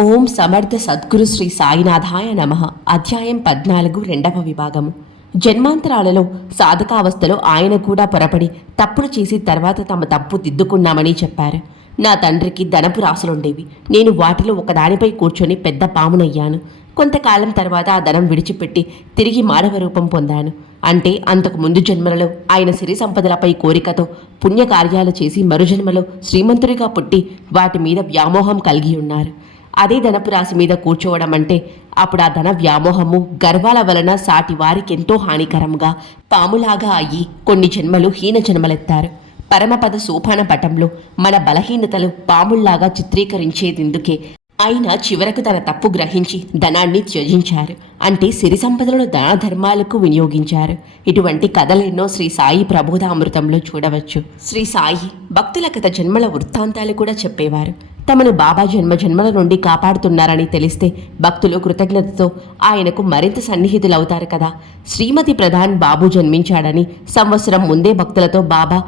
ఓం సమర్థ సద్గురు శ్రీ సాయినాథాయ నమ. అధ్యాయం పద్నాలుగు రెండవ విభాగము. జన్మాంతరాలలో సాధకావస్థలో ఆయన కూడా పొరపడి తప్పులు చేసి తర్వాత తమ తప్పు దిద్దుకున్నామని చెప్పారు. నా తండ్రికి ధనపు రాసులుండేవి. నేను వాటిలో ఒకదానిపై కూర్చొని పెద్ద పామునయ్యాను. కొంతకాలం తర్వాత ఆ ధనం విడిచిపెట్టి తిరిగి మానవ రూపం పొందాను. అంటే అంతకు ముందు జన్మలలో ఆయన సిరి సంపదలపై కోరికతో పుణ్యకార్యాలు చేసి మరుజన్మలో శ్రీమంతుడిగా పుట్టి వాటి మీద వ్యామోహం కలిగి ఉన్నారు. అదే ధనపు రాశి మీద కూర్చోవడం అంటే అప్పుడు ఆ ధన వ్యామోహము గర్వాల వలన సాటి వారికి ఎంతో హానికరంగా పాములాగా అయ్యి కొన్ని జన్మలు హీన జన్మలెత్తారు. పరమపద సోపాన పటంలో మన బలహీనతలు పాముల్లాగా చిత్రీకరించేందుకే ఆయన చివరకు తన తప్పు గ్రహించి ధనాన్ని త్యజించారు. అంటే సిరి సంపదలను దాన ధర్మాలకు వినియోగించారు. ఇటువంటి కథలెన్నో శ్రీ సాయి ప్రబోధామృతంలో చూడవచ్చు. శ్రీ సాయి భక్తుల గత జన్మల వృత్తాంతాలు కూడా చెప్పేవారు. తమను బాబా జన్మజన్మల నుండి కాపాడుతున్నారని తెలిస్తే భక్తులు కృతజ్ఞతతో ఆయనకు మరింత సన్నిహితులవుతారు కదా. శ్రీమతి ప్రధాన్ బాబు జన్మించాడని సంవత్సరం ముందే భక్తులతో బాబా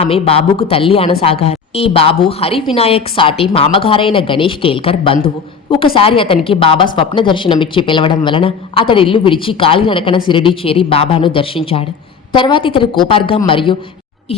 ఆమె బాబుకు తల్లి అనసాగారు. ఈ బాబు హరి వినాయక్ సాటి మామగారైన గణేష్ కేల్కర్ బంధువు. ఒకసారి అతనికి బాబా స్వప్న దర్శనమిచ్చి పిలవడం వలన అతడి ఇల్లు విడిచి కాలినడకన సిరిడి చేరి బాబాను దర్శించాడు. తర్వాత ఇతను కోపార్గం మరియు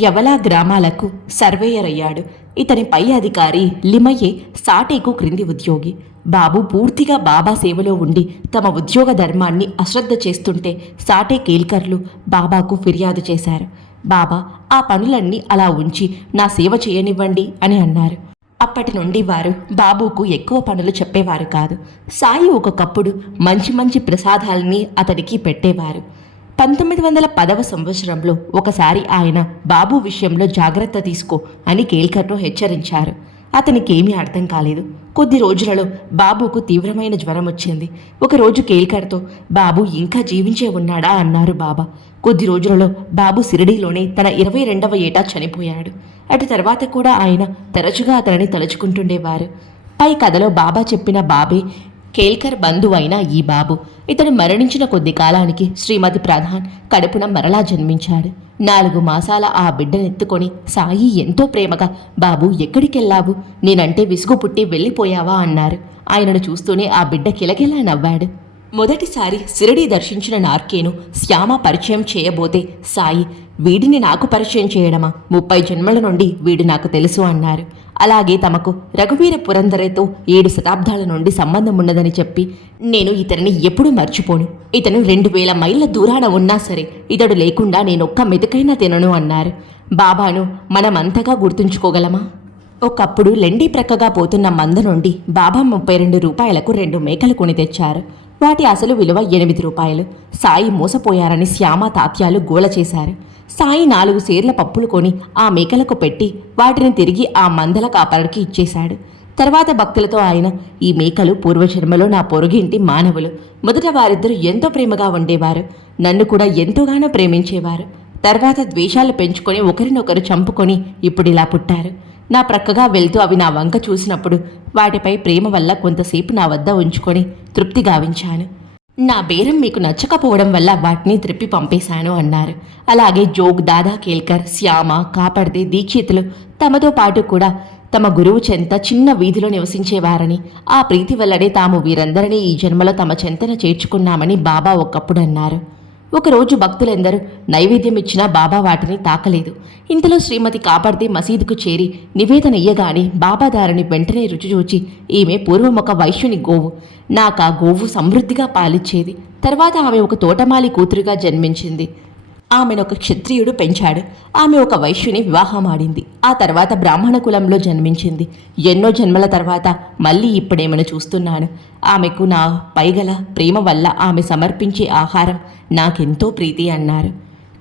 యవలా గ్రామాలకు సర్వేయర్ అయ్యాడు ఇతని పై అధికారి లిమయ్యే సాటేకు క్రింది ఉద్యోగి. బాబు పూర్తిగా బాబా సేవలో ఉండి తమ ఉద్యోగ ధర్మాన్ని అశ్రద్ధ చేస్తుంటే సాటే కేల్కర్లు బాబాకు ఫిర్యాదు చేశారు. బాబా ఆ పనులన్నీ అలా ఉంచి నా సేవ చేయనివ్వండి అని అన్నారు. అప్పటి నుండి వారు బాబుకు ఎక్కువ పనులు చెప్పేవారు కాదు. సాయి ఒకప్పుడు మంచి మంచి ప్రసాదాలని అతడికి పెట్టేవారు. పంతొమ్మిది వందల పదవ సంవత్సరంలో ఒకసారి ఆయన బాబు విషయంలో జాగ్రత్త తీసుకో అని కేల్కర్ను హెచ్చరించారు. అతనికి ఏమీ అర్థం కాలేదు. కొద్ది రోజులలో బాబుకు తీవ్రమైన జ్వరం వచ్చింది. ఒకరోజు కేల్కర్తో బాబు ఇంకా జీవించే ఉన్నాడా? అన్నారు బాబా. కొద్ది రోజులలో బాబు సిరిడీలోనే తన ఇరవై రెండవ ఏటా చనిపోయాడు. అటు తర్వాత కూడా ఆయన తరచుగా అతనిని తలుచుకుంటుండేవారు. పై కథలో బాబా చెప్పిన బాబే కేల్కర్ బంధువైన ఈ బాబు ఇతడు మరణించిన కొద్ది కాలానికి శ్రీమతి ప్రధాన్ కడుపున మరలా జన్మించాడు. నాలుగు మాసాల ఆ బిడ్డనెత్తుకొని సాయి ఎంతో ప్రేమగా బాబు ఎక్కడికెళ్ళావు? నేనంటే విసుగు పుట్టి వెళ్ళిపోయావా? అన్నారు. ఆయనను చూస్తూనే ఆ బిడ్డ కిలకిలా నవ్వాడు. మొదటిసారి సిరడి దర్శించిన నార్కేను శ్యామ పరిచయం చేయబోతే సాయి వీడిని నాకు పరిచయం చేయడమా? ముప్పై జన్మల నుండి వీడు నాకు తెలుసు అన్నారు. అలాగే తమకు రఘువీర పురందరేతో ఏడు శతాబ్దాల నుండి సంబంధం ఉన్నదని చెప్పి నేను ఇతనిని ఎప్పుడూ మర్చిపోను. ఇతను రెండు వేల మైళ్ళ దూరాన ఉన్నా సరే ఇతడు లేకుండా నేనొక్క మెతుకైనా తినను అన్నారు. బాబాను మనమంతగా గుర్తుంచుకోగలమా? ఒకప్పుడు లెండి ప్రక్కగా పోతున్న మంద నుండి బాబా ముప్పై రెండు రూపాయలకు రెండు మేకలు కొని తెచ్చారు. వాటి అసలు విలువ ఎనిమిది రూపాయలు. సాయి మోసపోయారని శ్యామ తాత్యాలు గోల చేశారు. సాయి నాలుగు సేర్ల పప్పులు కొని ఆ మేకలకు పెట్టి వాటిని తిరిగి ఆ మందల కాపరికి ఇచ్చేశాడు. తర్వాత భక్తులతో ఆయన ఈ మేకలు పూర్వజన్మలో నా పొరుగింటి మానవులు. మొదట వారిద్దరూ ఎంతో ప్రేమగా ఉండేవారు. నన్ను కూడా ఎంతోగానో ప్రేమించేవారు. తర్వాత ద్వేషాలు పెంచుకొని ఒకరినొకరు చంపుకొని ఇప్పుడు ఇలా పుట్టారు. నా ప్రక్కగా వెళ్తూ అవి నా వంక చూసినప్పుడు వాటిపై ప్రేమ వల్ల కొంతసేపు నా వద్ద ఉంచుకొని తృప్తి గావించాను. నా బేరం మీకు నచ్చకపోవడం వల్ల వాటిని త్రిప్పి పంపేశాను అన్నారు. అలాగే జోగ్ దాదా కేల్కర్ శ్యామ కాపర్దే దీక్షితులు తమతో పాటు కూడా తమ గురువు చెంత చిన్న వీధిలో నివసించేవారని ఆ ప్రీతి వల్లనే తాము వీరందరినీ ఈ జన్మలో తమ చెంతన చేర్చుకున్నామని బాబా ఒకప్పుడు అన్నారు. ఒకరోజు భక్తులెందరూ నైవేద్యం ఇచ్చినా బాబా వాటిని తాకలేదు. ఇంతలో శ్రీమతి కాపాడితే మసీదుకు చేరి నివేదన ఇయ్యగానే బాబా దారిని వెంటనే రుచి చూచి ఈమె పూర్వం ఒక వైశ్యుని గోవు. నాకా గోవు సమృద్ధిగా పాలిచ్చేది. తర్వాత ఆమె ఒక తోటమాలి కూతురుగా జన్మించింది. ఆమెను ఒక క్షత్రియుడు పెంచాడు. ఆమె ఒక వైశ్యుని వివాహం ఆడింది ఆ తర్వాత బ్రాహ్మణ కులంలో జన్మించింది. ఎన్నో జన్మల తర్వాత మళ్ళీ ఇప్పుడేమను చూస్తున్నాను. ఆమెకు నా పైగల ప్రేమ వల్ల ఆమె సమర్పించే ఆహారం నాకెంతో ప్రీతి అన్నారు.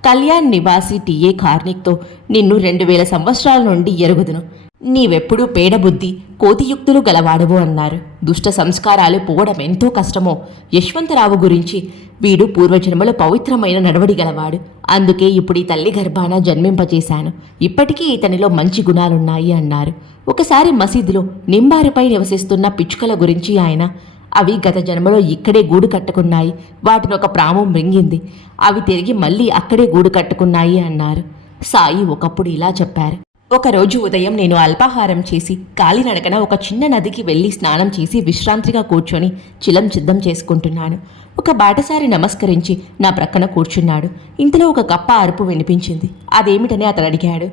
కళ్యాణ్ నివాసి టీఏ కార్నిక్తో నిన్ను రెండు వేల సంవత్సరాల నుండి ఎరుగుదును. నీవెప్పుడూ పేడబుద్ధి కోతియుక్తులు గలవాడవు అన్నారు. దుష్ట సంస్కారాలు పోవడం ఎంతో కష్టమో? యశ్వంతరావు గురించి వీడు పూర్వజన్మలో పవిత్రమైన నడవడి గలవాడు. అందుకే ఇప్పుడు ఈ తల్లి గర్భాన జన్మింపచేశాను. ఇప్పటికీ ఇతనిలో మంచి గుణాలున్నాయి అన్నారు. ఒకసారి మసీదులో నింబారుపై నివసిస్తున్న పిచ్చుకల గురించి ఆయన అవి గత జన్మలో ఇక్కడే గూడు కట్టుకున్నాయి. వాటిని ఒక ప్రామం మృంగింది. అవి తిరిగి మళ్ళీ అక్కడే గూడు కట్టుకున్నాయి అన్నారు. సాయి ఒకప్పుడు ఇలా చెప్పారు. ఒకరోజు ఉదయం నేను అల్పాహారం చేసి కాలినడకన ఒక చిన్న నదికి వెళ్ళి స్నానం చేసి విశ్రాంతిగా కూర్చొని చిలం సిద్ధం చేసుకుంటున్నాను. ఒక బాటసారి నమస్కరించి నా ప్రక్కన కూర్చున్నాడు. ఇంతలో ఒక కప్ప అరుపు వినిపించింది. అదేమిటని అతను అడిగాడు.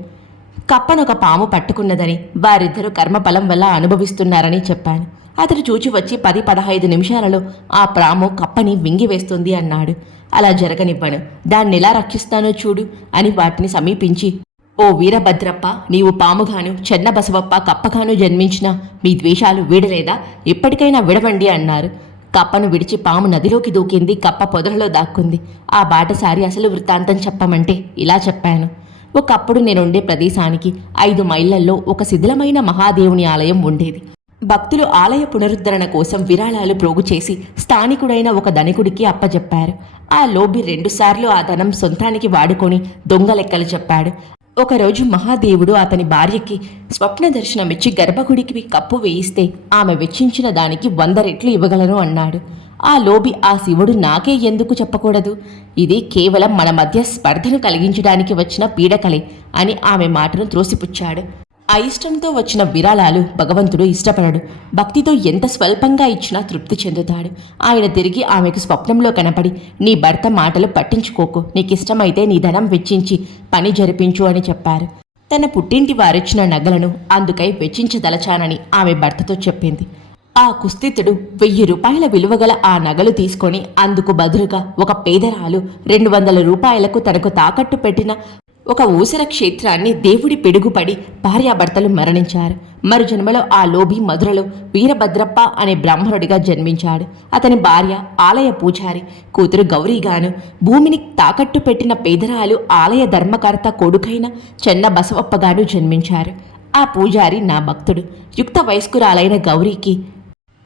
కప్పను ఒక పాము పట్టుకున్నదని వారిద్దరూ కర్మఫలం వల్ల అనుభవిస్తున్నారని చెప్పాను. అతడు చూచి వచ్చి పది పదహైదు నిమిషాలలో ఆ పాము కప్పని వింగివేస్తుంది అన్నాడు. అలా జరగనివ్వను. దాన్ని ఎలా రక్షిస్తానో చూడు అని వాటిని సమీపించి ఓ వీరభద్రప్ప నీవు పాముగాను చెన్న బసవప్ప కప్పగాను జన్మించిన మీ ద్వేషాలు వీడలేదా? ఎప్పటికైనా విడవండి అన్నారు. కప్పను విడిచి పాము నదిలోకి దూకింది కప్ప పొదలలో దాక్కుంది. ఆ బాటసారి అసలు వృత్తాంతం చెప్పమంటే ఇలా చెప్పాను. ఒకప్పుడు నేనుండే ప్రదేశానికి ఐదు మైళ్ళల్లో ఒక శిథిలమైన మహాదేవుని ఆలయం ఉండేది. భక్తులు ఆలయ పునరుద్ధరణ కోసం విరాళాలు ప్రోగు చేసి స్థానికుడైన ఒక ధనికుడికి అప్పజెప్పారు. ఆ లోబి రెండుసార్లు ఆ ధనం సొంతానికి వాడుకొని దొంగ లెక్కలు చెప్పాడు. ఒకరోజు మహాదేవుడు అతని భార్యకి స్వప్న దర్శనమిచ్చి గర్భగుడికి కప్పు వేయిస్తే ఆమె వెచ్చించిన దానికి వంద రెట్లు ఇవ్వగలను అన్నాడు. ఆ లోబి ఆ శివుడు నాకే ఎందుకు చెప్పకూడదు? ఇది కేవలం మన మధ్య స్పర్ధను కలిగించడానికి వచ్చిన పీడకలే అని ఆమె మాటను త్రోసిపుచ్చాడు. అయిష్టంతో వచ్చిన విరాళాలు భగవంతుడు ఇష్టపడడు. భక్తితో ఎంత స్వల్పంగా ఇచ్చినా తృప్తి చెందుతాడు. ఆయన తిరిగి ఆమెకు స్వప్నంలో కనపడి నీ భర్త మాటలు పట్టించుకోకు. నీకిష్టమైతే నీ ధనం వెచ్చించి పని జరిపించు అని చెప్పారు. తన పుట్టింటి వారిచ్చిన నగలను అందుకై వెచ్చించదలచానని ఆమె భర్తతో చెప్పింది. ఆ కుస్థితుడు వెయ్యి రూపాయల విలువగల ఆ నగలు తీసుకొని అందుకు బదులుగా ఒక పేదరాలు రెండు వందల రూపాయలకు తనకు తాకట్టు పెట్టిన ఒక ఊసర క్షేత్రాన్ని దేవుడి పిడుగుపడి భార్యాభర్తలు మరణించారు. మరు జన్మలో ఆ లోభి మధురలో వీరభద్రప్ప అనే బ్రాహ్మణుడిగా జన్మించాడు. అతని భార్య ఆలయ పూజారి కూతురు గౌరీగాను భూమిని తాకట్టు పెట్టిన పేదరాలు ఆలయ ధర్మకర్త కొడుకైన చెన్న బసవప్పగాను జన్మించారు. ఆ పూజారి నా భక్తుడు. యుక్త వయస్కురాలైన గౌరీకి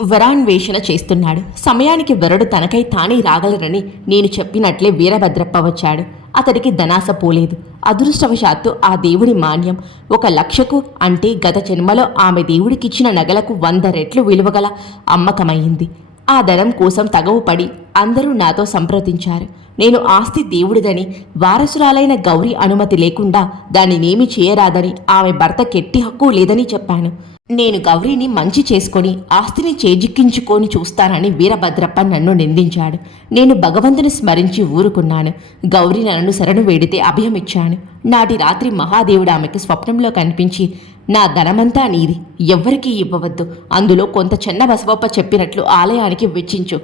వరాన్వేషణ చేస్తున్నాడు. సమయానికి వరుడు తనకై తానే రాగలరని నేను చెప్పినట్లే వీరభద్రప్ప వచ్చాడు. అతడికి ధనాస పోలేదు. అదృష్టవశాత్తు ఆ దేవుడి మాన్యం. ఒక లక్షకు అంటే గత జన్మలో ఆమె దేవుడికిచ్చిన నగలకు వంద రెట్లు విలువగల అమ్మకమైంది. ఆ ధనం కోసం తగవుపడి అందరూ నాతో సంప్రదించారు. నేను ఆస్తి దేవుడిదని వారసురాలైన గౌరీ అనుమతి లేకుండా దానినేమి చేయరాదని ఆమె భర్త కెట్టి హక్కు లేదని చెప్పాను. నేను గౌరీని మంచి చేసుకొని ఆస్తిని చేజిక్కించుకొని చూస్తానని వీరభద్రప్ప నన్ను నిందించాడు. నేను భగవంతుని స్మరించి ఊరుకున్నాను. గౌరీ నన్ను శరణు వేడితే అభయమిచ్చాను. నాటి రాత్రి మహాదేవుడు ఆమెకు స్వప్నంలో కనిపించి నా ధనమంతా నీది. ఎవ్వరికీ ఇవ్వవద్దు. అందులో కొంత చెన్న బసవప్ప చెప్పినట్లు ఆలయానికి వెచ్చించు.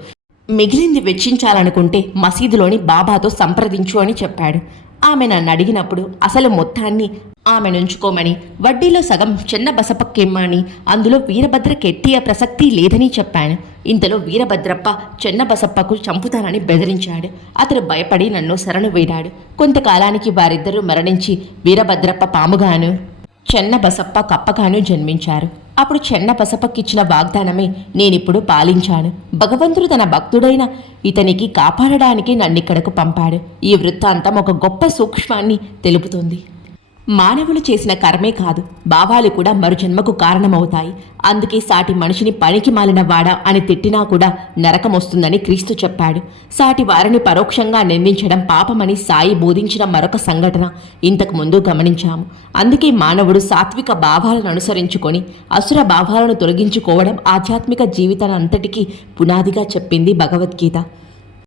మిగిలింది వెచ్చించాలనుకుంటే మసీదులోని బాబాతో సంప్రదించు అని చెప్పాడు. ఆమె నన్ను అడిగినప్పుడు అసలు మొత్తాన్ని ఆమె నుంచుకోమని వడ్డీలో సగం చిన్న బసపక్కిమ్మని అందులో వీరభద్ర కెట్టియ ప్రసక్తి లేదని చెప్పాను. ఇంతలో వీరభద్రప్ప చిన్న బసప్పకు చంపుతానని బెదిరించాడు. అతడు భయపడి నన్ను శరణు వేడాడు. కొంతకాలానికి వారిద్దరూ మరణించి వీరభద్రప్ప పాముగాను చెన్నబసప్ప కప్పగాను జన్మించారు. అప్పుడు చెన్న బసప్పకిచ్చిన వాగ్దానమే నేనిప్పుడు పాలించాను. భగవంతుడు తన భక్తుడైన ఇతనికి కాపాడడానికి నన్నిక్కడకు పంపాడు. ఈ వృత్తాంతం ఒక గొప్ప సూక్ష్మాన్ని తెలుపుతుంది. మానవులు చేసిన కర్మే కాదు. భావాలు కూడా మరుజన్మకు కారణమవుతాయి. అందుకే సాటి మనిషిని పనికి మాలిన వాడా అని తిట్టినా కూడా నరకం వస్తుందని క్రీస్తు చెప్పాడు. సాటి వారిని పరోక్షంగా నిందించడం పాపమని సాయి బోధించిన మరొక సంఘటన ఇంతకు ముందు గమనించాము. అందుకే మానవుడు సాత్విక భావాలను అనుసరించుకొని అసుర భావాలను తొలగించుకోవడం ఆధ్యాత్మిక జీవితానంతటికీ పునాదిగా చెప్పింది భగవద్గీత.